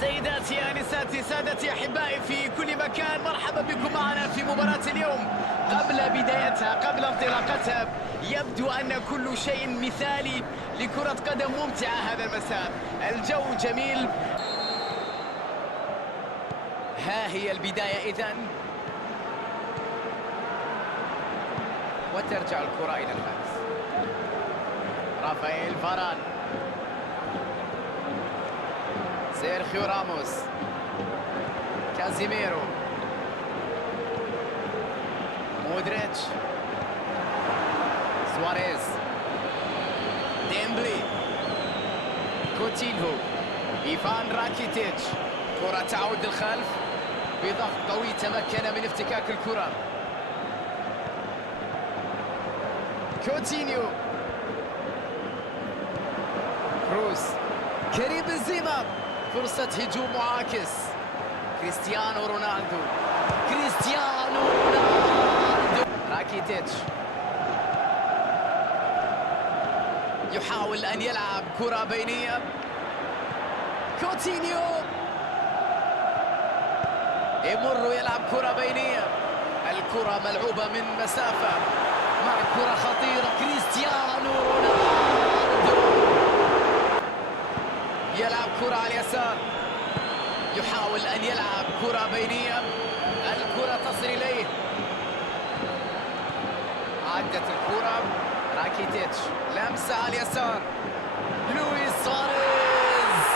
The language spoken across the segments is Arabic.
سيداتي آنساتي سادتي أحبائي في كل مكان، مرحبا بكم معنا في مباراة اليوم. قبل بدايتها، قبل انطلاقتها، يبدو أن كل شيء مثالي لكرة قدم ممتعة هذا المساء. الجو جميل. ها هي البداية إذن، وترجع الكرة إلى الخلف. رافائيل فاران، سيرخيو راموس، كازيميرو، مودريتش، سواريز، ديمبلي، كوتينهو، إيفان راكيتيتش. كرة تعود للخلف بضغط قوي، تمكن من افتكاك الكرة. كوتينيو، كروس، كريم بنزيما، فرصة هجوم معاكس. كريستيانو رونالدو، كريستيانو رونالدو، راكيتيتش يحاول أن يلعب كرة بينية. كوتينيو يمر يلعب كرة بينية، الكرة ملعوبة من مسافة مع كرة خطيرة. كريستيانو رونالدو يلعب كرة على اليسار، يحاول أن يلعب كرة بينية، الكرة تصل إليه. عدت الكرة، راكيتيتش لمسة على اليسار، لويس سواريز،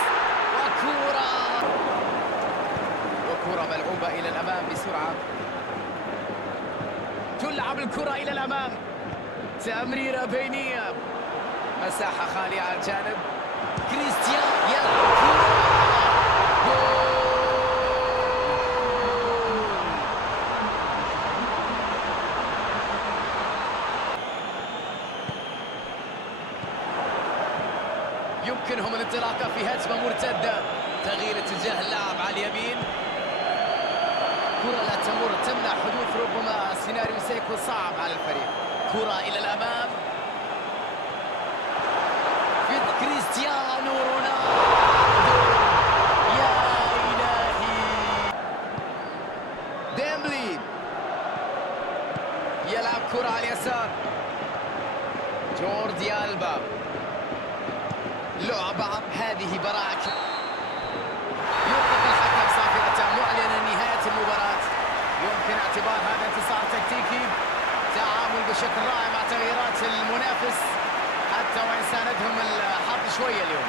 وكرة ملعوبة إلى الأمام بسرعة. تلعب الكرة إلى الأمام، تمريرة بينية، مساحة خالية على الجانب. كريستيانو يلعب كرة، جول. يمكنهم الانطلاقة في هجمة مرتدة، تغيير اتجاه اللاعب على اليمين. كرة لا تمر، تمنع حدوث ربما سيناريو سيكون صعب على الفريق. كرة إلى الأمام، في كريستيانو رونالدو، يا إلهي. ديمبلي يلعب كرة على اليسار، جوردي ألبا، لعبة. هذه براعة. يوقف الحكم صافرة معلنا نهاية المباراة. يمكن اعتبار هذا انتصار تكتيكي، تعامل بشكل رائع مع تغييرات المنافس، حتى وإن ساندهم الحظ شوية اليوم.